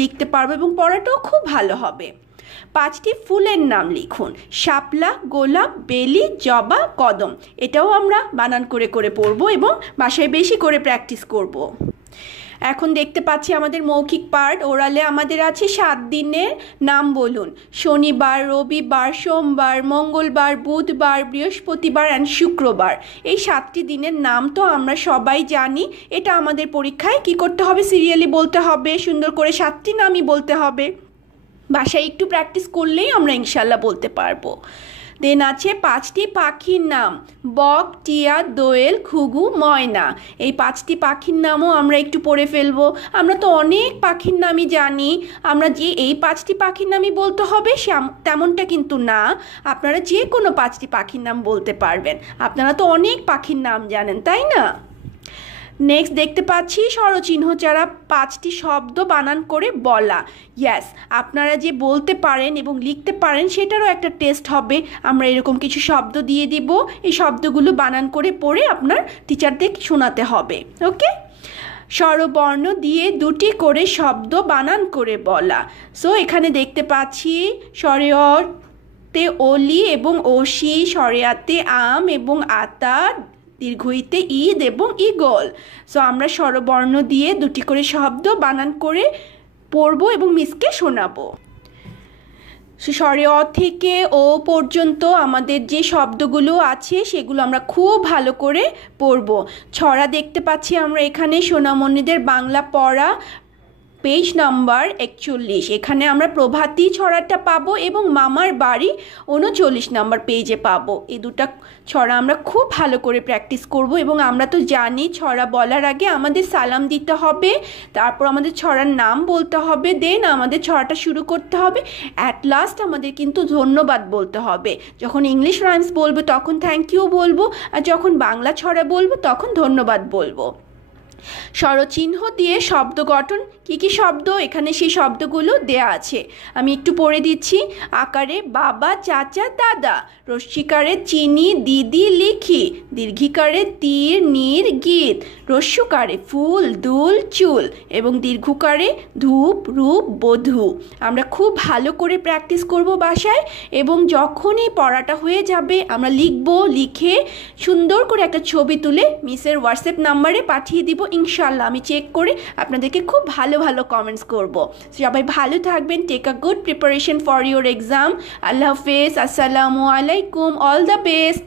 লিখতে পারবো এবং পড়াটাও খুব ভালো হবে। 5টি ফুলের নাম লিখুন। শাপলা, গোলাপ, বেলি, জবা, কদম। এটাও আমরা বানান করে করে পড়বো এবং বাসায় বেশি করে প্র্যাকটিস করব। এখন দেখতে পাচ্ছি আমাদের মৌখিক পার্ট। ওরালে আমাদের আছে 7 দিনের নাম বলুন। শনিবার, রবিবার, সোমবার, মঙ্গলবার, বুধবার, বৃহস্পতিবার অ্যান্ড শুক্রবার। এই 7টি দিনের নাম তো আমরা সবাই জানি। এটা আমাদের পরীক্ষায় কি করতে হবে? সিরিয়ালি বলতে হবে, সুন্দর করে 7টি নামই বলতে হবে। বাসায় একটু প্র্যাকটিস করলেই আমরা ইনশাল্লাহ বলতে পারবো। দেন আছে 5টি পাখির নাম। বক, টিয়া, দোয়েল, ঘুঘু, ময়না। এই 5টি পাখির নামও আমরা একটু পড়ে ফেলবো। আমরা তো অনেক পাখির নামই জানি। আমরা যে এই 5টি পাখির নামই বলতে হবে তেমনটা কিন্তু না। আপনারা যে কোনো 5টি পাখির নাম বলতে পারবেন। আপনারা তো অনেক পাখির নাম জানেন, তাই না? নেক্সট দেখতে পাচ্ছি স্বরচিহ্ন ছাড়া 5টি শব্দ বানান করে বলা। ইয়েস, আপনারা যে বলতে পারেন এবং লিখতে পারেন সেটারও একটা টেস্ট হবে। আমরা এরকম কিছু শব্দ দিয়ে দিব, এই শব্দগুলো বানান করে পড়ে আপনার টিচারদের শোনাতে হবে। ওকে, স্বরবর্ণ দিয়ে 2টি করে শব্দ বানান করে বলা। সো এখানে দেখতে পাচ্ছি স্বরেয়তে অলি এবং ওশি, স্বরেয়াতে আম এবং আতা, দীর্ঘইতে ঈদ এবং ঈগল। সো আমরা স্বরবর্ণ দিয়ে 2টি করে শব্দ বানান করে পড়বো এবং মিসকে শোনাবো। স্বরে অ থেকে ও পর্যন্ত আমাদের যে শব্দগুলো আছে সেগুলো আমরা খুব ভালো করে পড়বো। ছড়া দেখতে পাচ্ছি আমরা এখানে, সোনামণিদের বাংলা পড়া, পেজ নাম্বার 41। এখানে আমরা প্রভাতী ছড়াটা পাবো এবং মামার বাড়ি 39 নাম্বার পেজে পাবো। এই 2টা ছড়া আমরা খুব ভালো করে প্র্যাকটিস করব এবং আমরা তো জানি ছড়া বলার আগে আমাদের সালাম দিতে হবে, তারপর আমাদের ছড়ার নাম বলতে হবে, দেন আমাদের ছড়াটা শুরু করতে হবে, অ্যাট লাস্ট আমাদের কিন্তু ধন্যবাদ বলতে হবে। যখন ইংলিশ রাইমস বলবো তখন থ্যাংক ইউ বলবো, আর যখন বাংলা ছড়া বলবো তখন ধন্যবাদ বলবো। স্বরচিহ্ন দিয়ে শব্দ গঠন। কি শব্দ? এখানে সেই শব্দগুলো দেয়া আছে, আমি একটু পড়ে দিচ্ছি। আকারে বাবা, চাচা, দাদা। রস্যিকারে চিনি, দিদি, লিখি। দীর্ঘিকারে তীর, নীর, গীত। রস্যকারে ফুল, দুল, চুল এবং দীর্ঘকারে ধূপ, রূপ, বধূ। আমরা খুব ভালো করে প্র্যাকটিস করব বাসায় এবং যখনই পড়াটা হয়ে যাবে আমরা লিখব, লিখে সুন্দর করে একটা ছবি তুলে মিসের হোয়াটসঅ্যাপ নাম্বারে পাঠিয়ে দিব। ইনশাল্লাহ আমি চেক করে আপনাদেরকে খুব ভালো ভালো কমেন্টস করব। সবাই ভালো থাকবেন। Take a good preparation for your exam. আল্লাহ হাফেজ, আসসালামু আলাইকুম, অল দ্য বেস্ট।